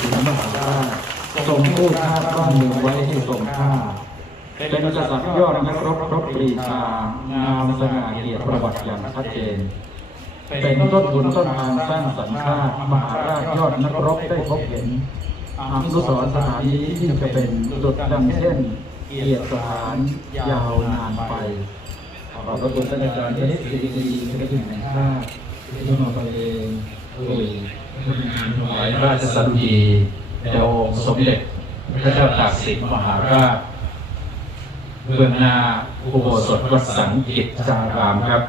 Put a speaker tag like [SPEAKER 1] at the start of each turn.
[SPEAKER 1] เมืองไว้ให้ทรงค่า เป็นกษัตริย์ยอดนักรบรบปรีชางามสง่าเกียรติประวัติอย่างชัดเจน เป็นต้นทุนต้นทางสร้างสรรค์ชาติมหาราชยอดนักรบได้พบเห็นอนุสรสถานนี้ที่จะเป็นดุจดังเช่นเกียรติสถานยาวนานไปขอบพระคุณท่านอาจารย์ชนิดศรีดีชนิดแห่งชาติที่มาบรรเลงด้วย
[SPEAKER 2] ถวายราชสดุดีแด่องค์สมเด็จพระเจ้าตากสินมหาราชเบื้องหน้าอุโบสถวัดสังกิจจารามครับ